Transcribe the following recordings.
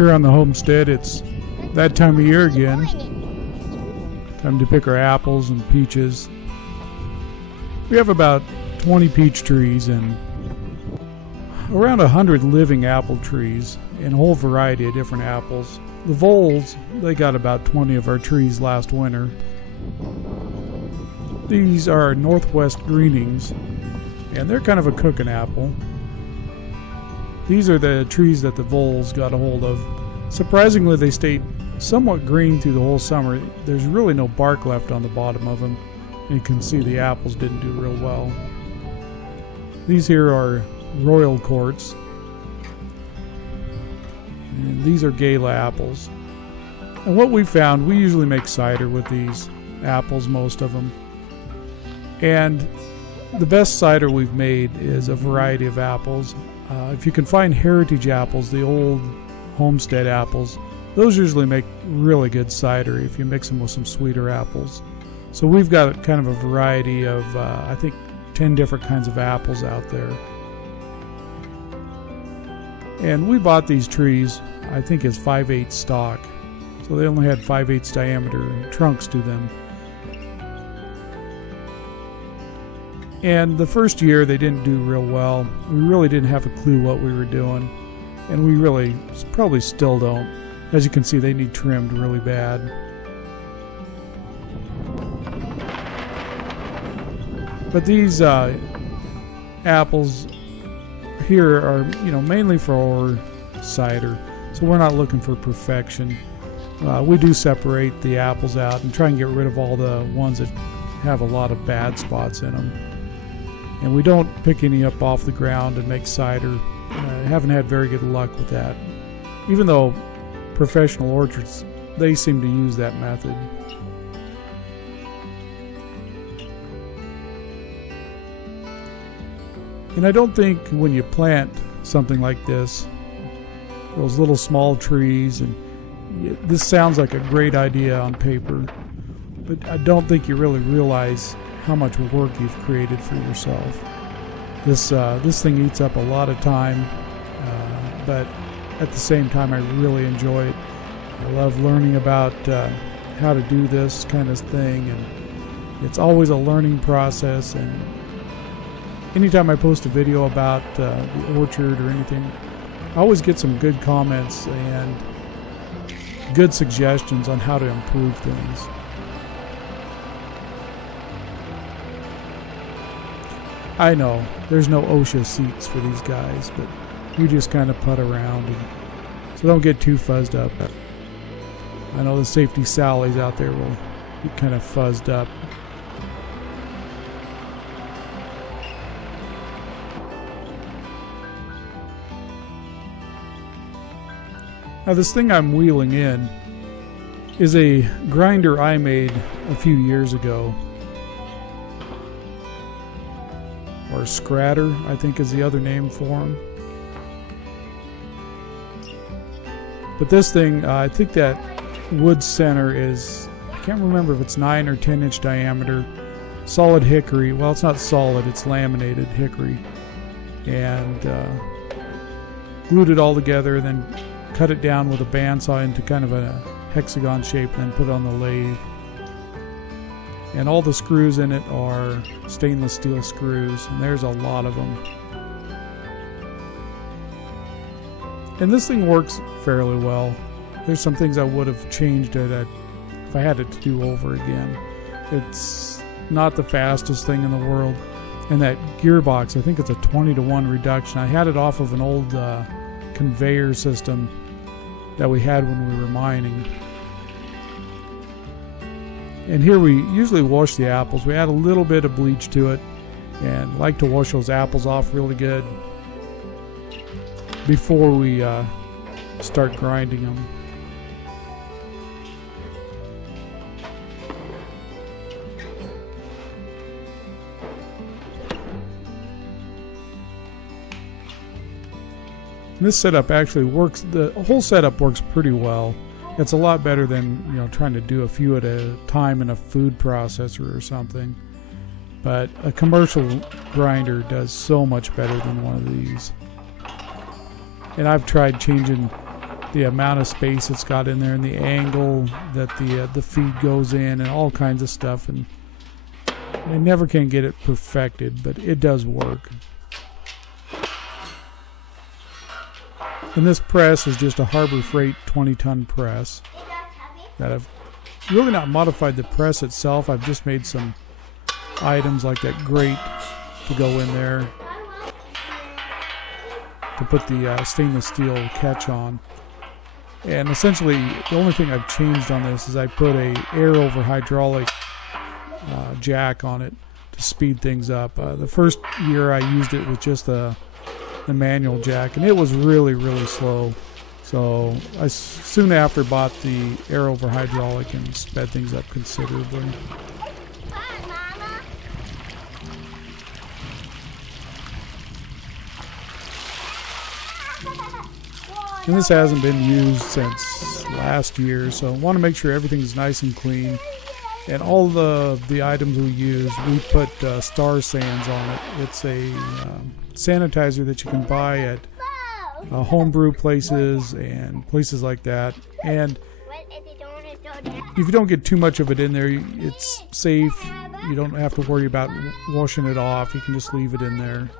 Here on the homestead, it's that time of year again. Time to pick our apples and peaches. We have about 20 peach trees and around 100 living apple trees and a whole variety of different apples. The voles, they got about 20 of our trees last winter. These are Northwest Greenings, and they're kind of a cooking apple. These are the trees that the voles got a hold of. Surprisingly, they stayed somewhat green through the whole summer. There's really no bark left on the bottom of them. And you can see the apples didn't do real well. These here are Royal Courts. And these are Gala apples. And what we found, we usually make cider with these apples, most of them. And the best cider we've made is a variety of apples. If you can find heritage apples, the old Homestead apples, those usually make really good cider if you mix them with some sweeter apples. So we've got kind of a variety of, I think, 10 different kinds of apples out there. And we bought these trees, I think, as 5/8 stock. So they only had 5/8 diameter trunks to them. And the first year they didn't do real well. We really didn't have a clue what we were doing. And we really probably still don't. As you can see, they need trimmed really bad. But these apples here are, mainly for cider. So we're not looking for perfection. We do separate the apples out and try and get rid of all the ones that have a lot of bad spots in them. And we don't pick any up off the ground and make cider. Haven't had very good luck with that. Even though professional orchards, they seem to use that method. And I don't think when you plant something like this, those little small trees, and this sounds like a great idea on paper, but I don't think you really realize how much work you've created for yourself. This thing eats up a lot of time, but at the same time I really enjoy it. I love learning about how to do this kind of thing, and it's always a learning process. And anytime I post a video about the orchard or anything, I always get some good comments and good suggestions on how to improve things. I know there's no OSHA seats for these guys, but we just kind of putt around, and so don't get too fuzzed up. I know the safety Sallies out there will get kind of fuzzed up. Now this thing I'm wheeling in is a grinder I made a few years ago. Or scratter, I think is the other name for them. But this thing, I think that wood center is, I can't remember if it's 9 or 10 inch diameter. Solid hickory. Well, it's not solid, it's laminated hickory. And glued it all together, and then cut it down with a bandsaw into kind of a hexagon shape, and then put it on the lathe. And all the screws in it are stainless steel screws, and there's a lot of them. And this thing works fairly well. There's some things I would have changed it if I had it to do over again. It's not the fastest thing in the world. And that gearbox, I think it's a 20-to-1 reduction. I had it off of an old conveyor system that we had when we were mining. And here we usually wash the apples. We add a little bit of bleach to it, and like to wash those apples off really good before we start grinding them. And this setup actually works, the whole setup works pretty well. It's a lot better than, trying to do a few at a time in a food processor or something. But a commercial grinder does so much better than one of these. And I've tried changing the amount of space it's got in there and the angle that the feed goes in and all kinds of stuff, and I never can get it perfected, but it does work. And this press is just a Harbor Freight 20-ton press that I've really not modified the press itself. I've just made some items like that grate to go in there to put the stainless steel catch on. And essentially the only thing I've changed on this is I put a air over hydraulic jack on it to speed things up. The first year I used it with just the manual jack, and it was really slow. So I soon after bought the air over hydraulic and sped things up considerably. And this hasn't been used since last year, so I want to make sure everything's nice and clean. And all the items we use, we put Star Sands on it. It's a sanitizer that you can buy at homebrew places and places like that. And if you don't get too much of it in there, it's safe. You don't have to worry about washing it off. You can just leave it in there.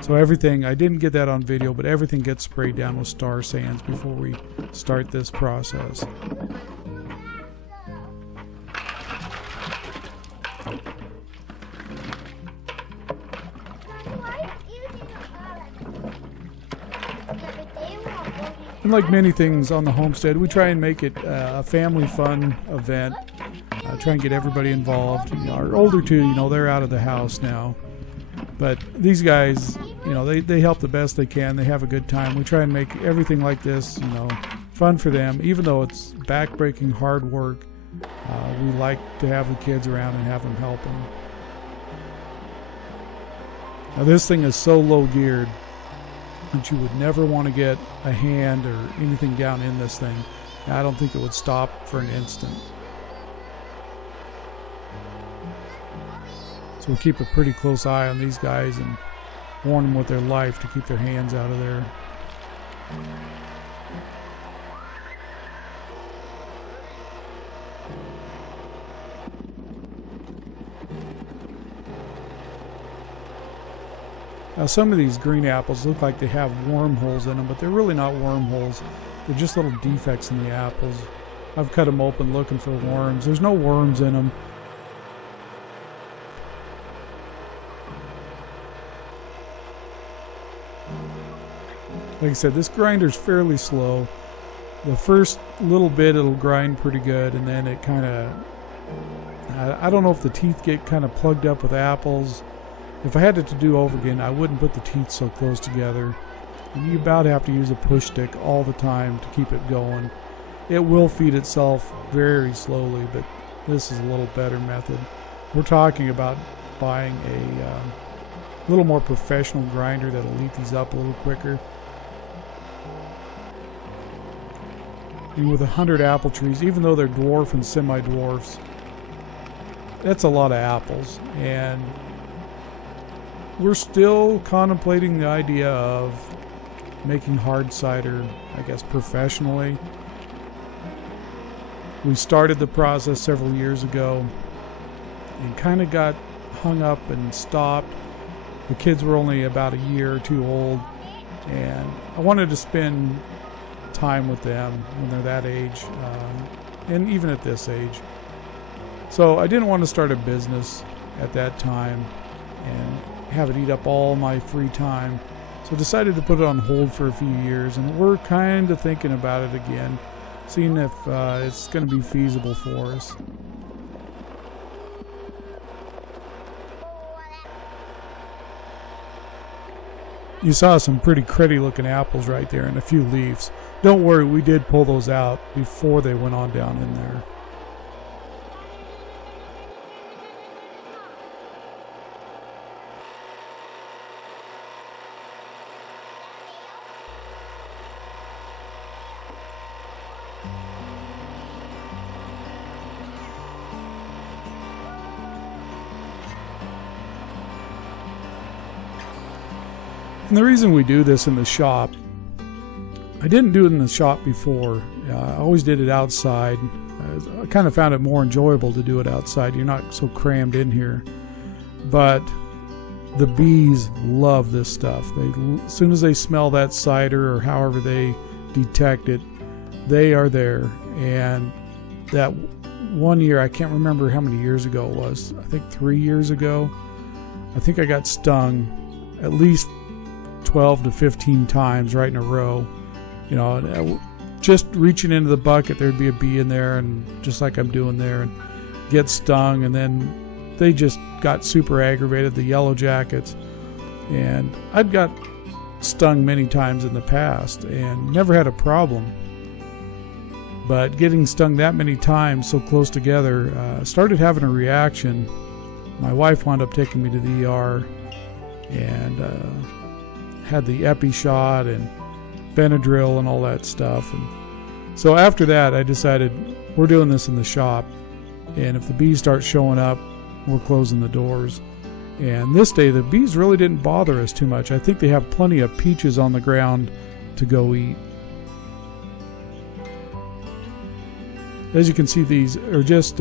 So everything, I didn't get that on video, but everything gets sprayed down with Star Sands before we start this process. And like many things on the homestead, we try and make it a family fun event. Try and get everybody involved. You know, our older two, you know, they're out of the house now. But these guys, you know, they help the best they can. They have a good time. We try and make everything like this, you know, fun for them. Even though it's back-breaking hard work, we like to have the kids around and have them help them. Now this thing is so low geared that you would never want to get a hand or anything down in this thing. I don't think it would stop for an instant. So we'll keep a pretty close eye on these guys and warn them with their life to keep their hands out of there. Now some of these green apples look like they have wormholes in them, but they're really not wormholes. They're just little defects in the apples. I've cut them open looking for worms. There's no worms in them. Like I said, this grinder's fairly slow. The first little bit it'll grind pretty good, and then it kind of, I don't know if the teeth get kind of plugged up with apples. If I had it to do over again, I wouldn't put the teeth so close together. And you about have to use a push stick all the time to keep it going. It will feed itself very slowly, but this is a little better method. We're talking about buying a little more professional grinder that'll eat these up a little quicker. And with 100 apple trees, even though they're dwarf and semi-dwarfs, that's a lot of apples. And we're still contemplating the idea of making hard cider, I guess, professionally. We started the process several years ago and kind of got hung up and stopped. The kids were only about a year or two old, and I wanted to spend time with them when they're that age, and even at this age. So I didn't want to start a business at that time and have it eat up all my free time. So I decided to put it on hold for a few years, and we're kind of thinking about it again, seeing if it's going to be feasible for us. You saw some pretty pretty looking apples right there and a few leaves. Don't worry, we did pull those out before they went on down in there. And the reason we do this in the shop, I didn't do it in the shop before. I always did it outside. I kind of found it more enjoyable to do it outside. You're not so crammed in here. But the bees love this stuff. As soon as they smell that cider or however they detect it, they are there. And that one year, I can't remember how many years ago it was. I think 3 years ago. I think I got stung at least 12 to 15 times right in a row. You know, just reaching into the bucket, there'd be a bee in there, and just like I'm doing there, and get stung, and then they just got super aggravated, the yellow jackets. And I'd got stung many times in the past and never had a problem. But getting stung that many times so close together, started having a reaction. My wife wound up taking me to the ER and had the epi shot and Benadryl and all that stuff. And so after that, I decided we're doing this in the shop, and if the bees start showing up, we're closing the doors. And this day, the bees really didn't bother us too much. I think they have plenty of peaches on the ground to go eat. As you can see, these are just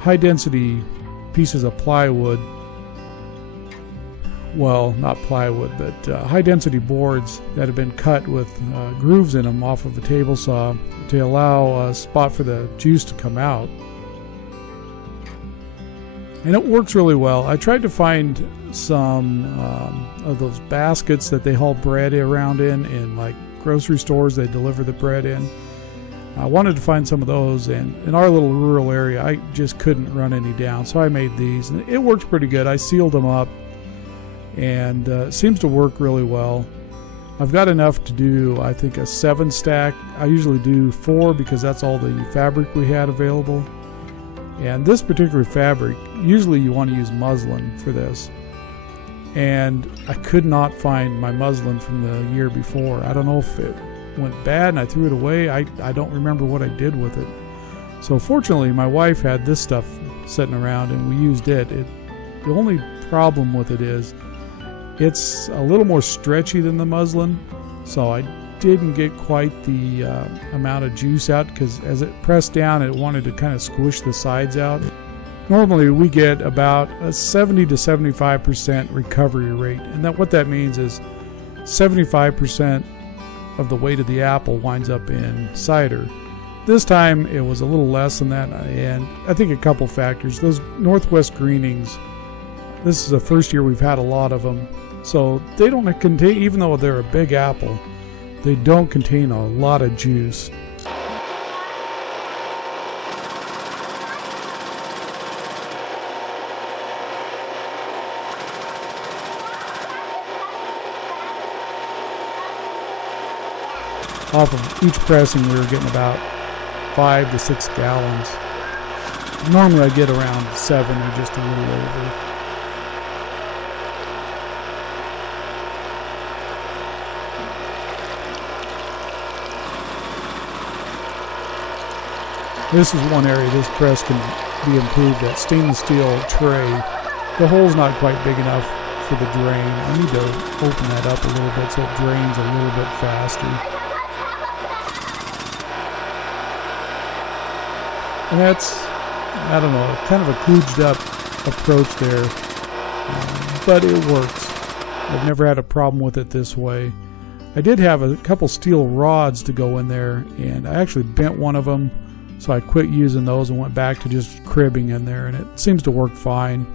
high-density pieces of plywood. Well, not plywood, but high-density boards that have been cut with grooves in them off of a table saw to allow a spot for the juice to come out. And it works really well. I tried to find some of those baskets that they haul bread around in like grocery stores they deliver the bread in. I wanted to find some of those, and in our little rural area, I just couldn't run any down, so I made these, and it worked pretty good. I sealed them up, and it seems to work really well. I've got enough to do, I think, a 7 stack. I usually do 4 because that's all the fabric we had available. And this particular fabric, usually you want to use muslin for this. And I could not find my muslin from the year before. I don't know if it went bad and I threw it away. I don't remember what I did with it. So fortunately, my wife had this stuff sitting around and we used it. The only problem with it is it's a little more stretchy than the muslin, so I didn't get quite the amount of juice out, because as it pressed down, it wanted to kind of squish the sides out. Normally we get about a 70 to 75% recovery rate, and what that means is 75% of the weight of the apple winds up in cider. This time it was a little less than that, and I think a couple factors. Those Northwest greenings, this is the first year we've had a lot of them, so they don't contain, even though they're a big apple, they don't contain a lot of juice. Off of each pressing, we were getting about 5 to 6 gallons. Normally I get around 7 or just a little over. This is one area this press can be improved. That stainless steel tray, the hole's not quite big enough for the drain. I need to open that up a little bit so it drains a little bit faster. And that's, I don't know, kind of a kludged up approach there, but it works. I've never had a problem with it this way. I did have a couple steel rods to go in there, and I actually bent one of them, so I quit using those and went back to just cribbing in there, and it seems to work fine.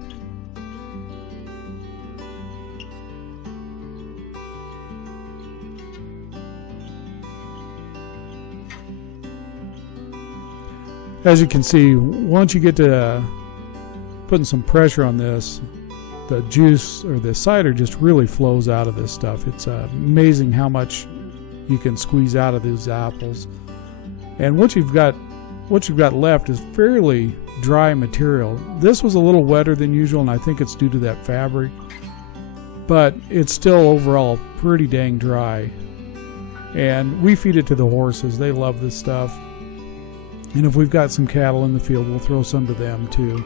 As you can see, once you get to putting some pressure on this, the juice or the cider just really flows out of this stuff. It's amazing how much you can squeeze out of these apples. And what you've got left is fairly dry material. This was a little wetter than usual, and I think it's due to that fabric, but it's still overall pretty dang dry. And we feed it to the horses. They love this stuff. And if we've got some cattle in the field, we'll throw some to them too.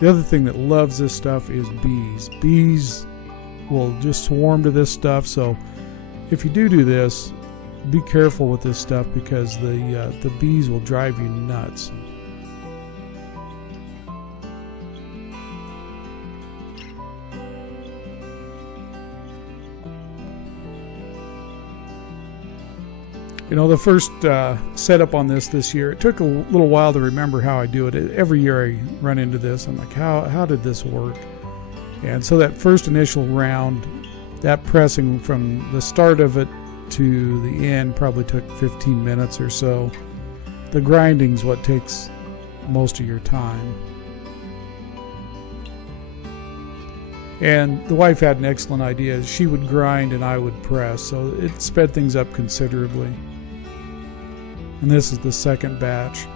The other thing that loves this stuff is bees. Bees will just swarm to this stuff. So if you do this, be careful with this stuff, because the bees will drive you nuts. You know, the first setup on this year, it took a little while to remember how I do it. Every year I run into this. I'm like, how did this work? And so that first initial round, that pressing from the start of it to the end probably took 15 minutes or so. The grinding's what takes most of your time. And the wife had an excellent idea. She would grind and I would press, so it sped things up considerably. And this is the second batch.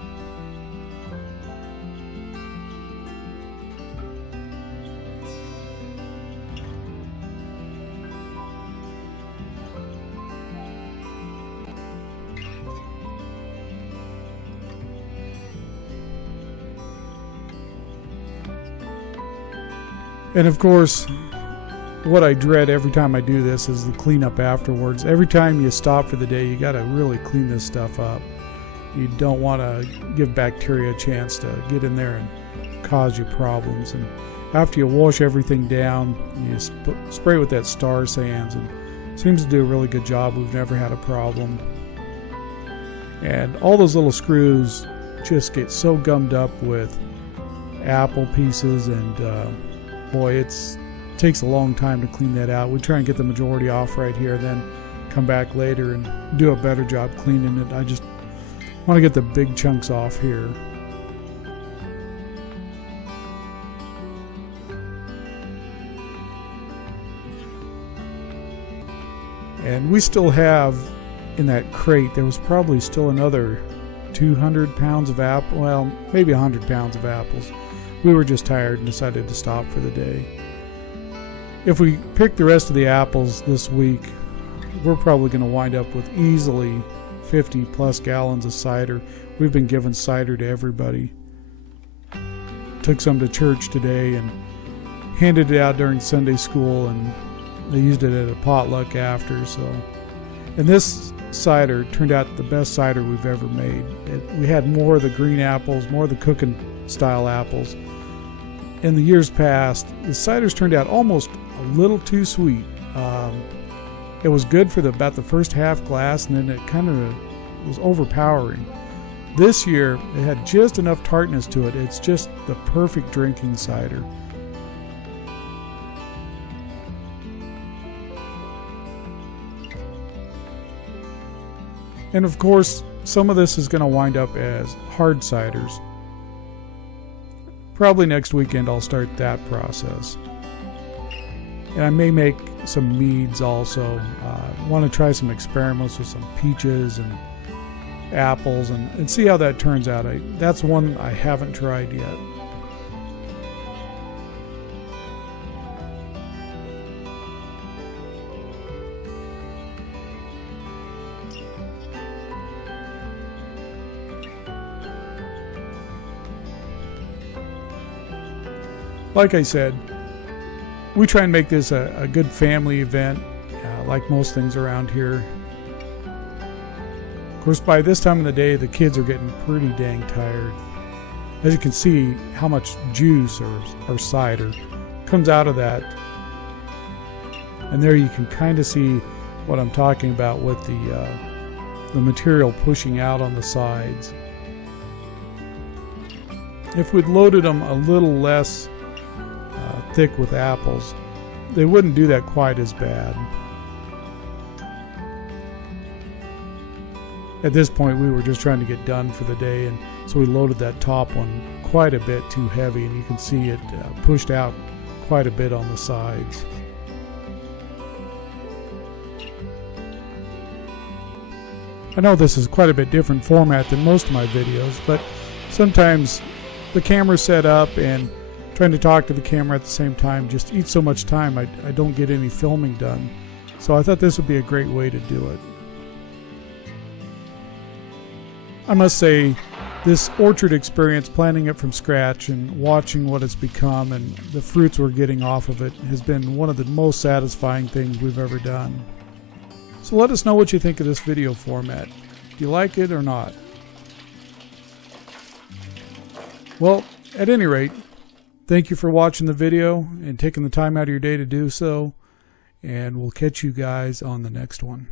And of course, what I dread every time I do this is the cleanup afterwards. Every time you stop for the day, you got to really clean this stuff up. You don't want to give bacteria a chance to get in there and cause you problems. And after you wash everything down, you spray with that Star Sands, and it seems to do a really good job. We've never had a problem. And all those little screws just get so gummed up with apple pieces, and boy, it takes a long time to clean that out. We try and get the majority off right here, then come back later and do a better job cleaning it. I just want to get the big chunks off here. And we still have in that crate, there was probably still another 200 pounds of apple, well, maybe 100 pounds of apples. We were just tired and decided to stop for the day. If we pick the rest of the apples this week, we're probably going to wind up with easily 50 plus gallons of cider. We've been giving cider to everybody. Took some to church today and handed it out during Sunday school, and they used it at a potluck after. So, and this cider turned out the best cider we've ever made. We had more of the green apples, more of the cooking style apples. In the years past, the ciders turned out almost a little too sweet. It was good for about the first half glass, and then it kind of was overpowering. This year, it had just enough tartness to it. It's just the perfect drinking cider. And of course, some of this is going to wind up as hard ciders. Probably next weekend I'll start that process. And I may make some meads also. I want to try some experiments with some peaches and apples and see how that turns out. That's one I haven't tried yet. Like I said, we try and make this a good family event, like most things around here. Of course, by this time of the day, the kids are getting pretty dang tired. As you can see, how much juice or cider comes out of that. And there you can kind of see what I'm talking about with the material pushing out on the sides. If we'd loaded them a little less thick with apples, they wouldn't do that quite as bad. At this point, we were just trying to get done for the day, and so we loaded that top one quite a bit too heavy, and you can see it pushed out quite a bit on the sides. I know this is quite a bit different format than most of my videos, but sometimes the camera's set up and trying to talk to the camera at the same time just eats so much time I don't get any filming done. So I thought this would be a great way to do it. I must say, This orchard experience, planting it from scratch and watching what it's become and the fruits we're getting off of it, has been one of the most satisfying things we've ever done. So let us know what you think of this video format. Do you like it or not? Well, at any rate, thank you for watching the video and taking the time out of your day to do so, and we'll catch you guys on the next one.